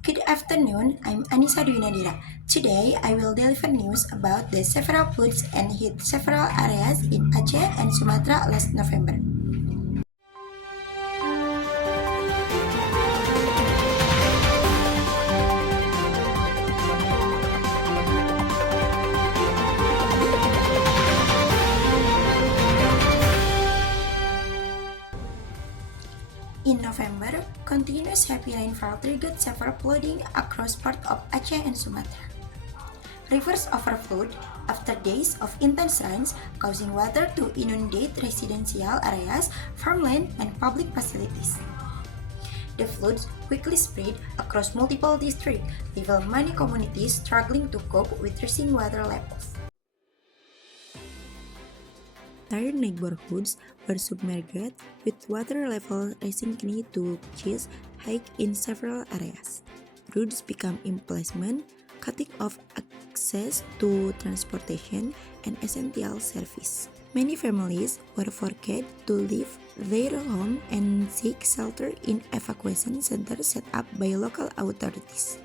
Good afternoon, I'm Anissa Dwi Nadira. Today, I will deliver news about the several floods and hit several areas in Aceh and Sumatra last November. In November, continuous heavy rainfall triggered severe flooding across parts of Aceh and Sumatra. Rivers overflowed after days of intense rains, causing water to inundate residential areas, farmland, and public facilities. The floods quickly spread across multiple districts, leaving many communities struggling to cope with rising water levels. Entire neighborhoods were submerged, with water level rising knee to chest height in several areas. Roads became emplacement, cutting off access to transportation and essential service. Many families were forced to leave their home and seek shelter in evacuation centers set up by local authorities.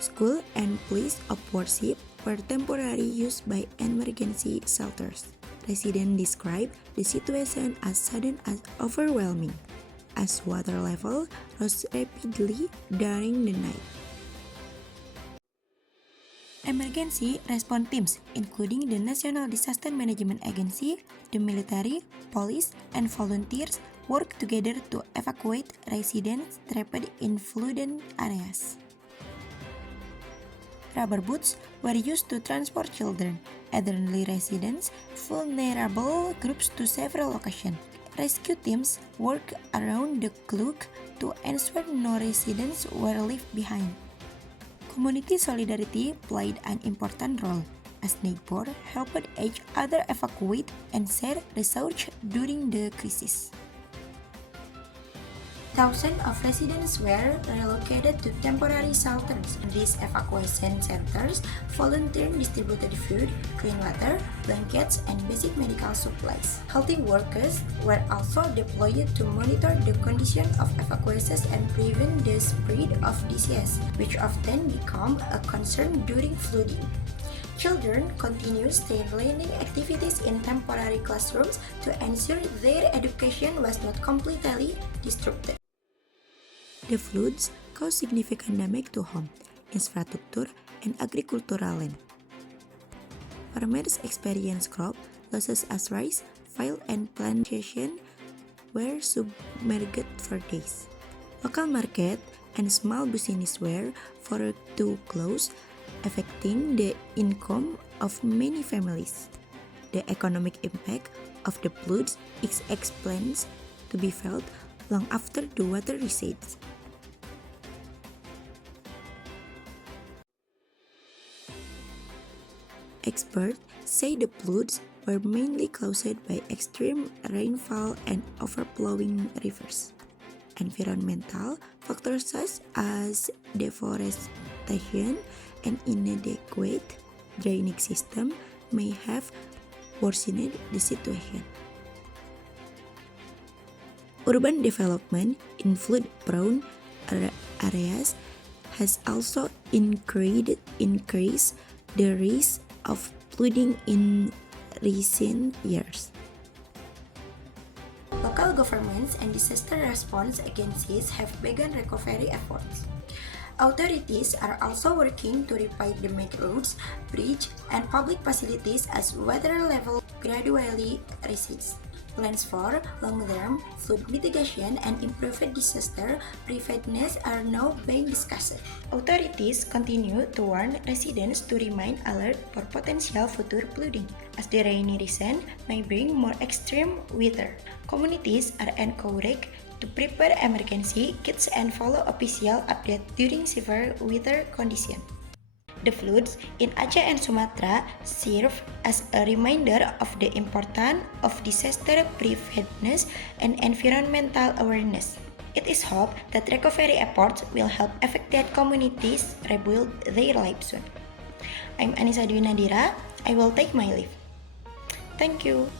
School and places of worship were temporarily used by emergency shelters. Residents described the situation as sudden and overwhelming, as water level rose rapidly during the night. Emergency response teams, including the National Disaster Management Agency, the military, police, and volunteers, worked together to evacuate residents trapped in flooded areas. Rubber boats were used to transport children, elderly residents, vulnerable groups to several locations. Rescue teams worked around the clock to ensure no residents were left behind. Community solidarity played an important role, as neighbors helped each other evacuate and share research during the crisis. Thousands of residents were relocated to temporary shelters. In these evacuation centers, volunteers distributed food, clean water, blankets, and basic medical supplies. Health workers were also deployed to monitor the condition of evacuees and prevent the spread of disease, which often become a concern during flooding. Children continued their learning activities in temporary classrooms to ensure their education was not completely disrupted. The floods caused significant damage to home, infrastructure, and agricultural land. Farmers experienced crop losses as rice, field, and plantation were submerged for days. Local market and small businesses were forced to close, affecting the income of many families. The economic impact of the floods is expected to be felt long after the water recedes. Experts say the floods were mainly caused by extreme rainfall and overflowing rivers. Environmental factors such as deforestation and inadequate drainage system may have worsened the situation. Urban development in flood-prone areas has also increased the risk of flooding in recent years. Local governments and disaster response agencies have begun recovery efforts. Authorities are also working to repair damaged roads, bridges, and public facilities as water level gradually recedes. Plans for long-term flood mitigation and improved disaster preparedness are now being discussed. Authorities continue to warn residents to remain alert for potential future flooding, as the rainy season may bring more extreme weather. Communities are encouraged to prepare emergency kits and follow official updates during severe weather conditions. The floods in Aceh and Sumatra serve as a reminder of the importance of disaster preparedness and environmental awareness. It is hoped that recovery efforts will help affected communities rebuild their lives soon. I'm Anissa Dwi Nadira. I will take my leave. Thank you.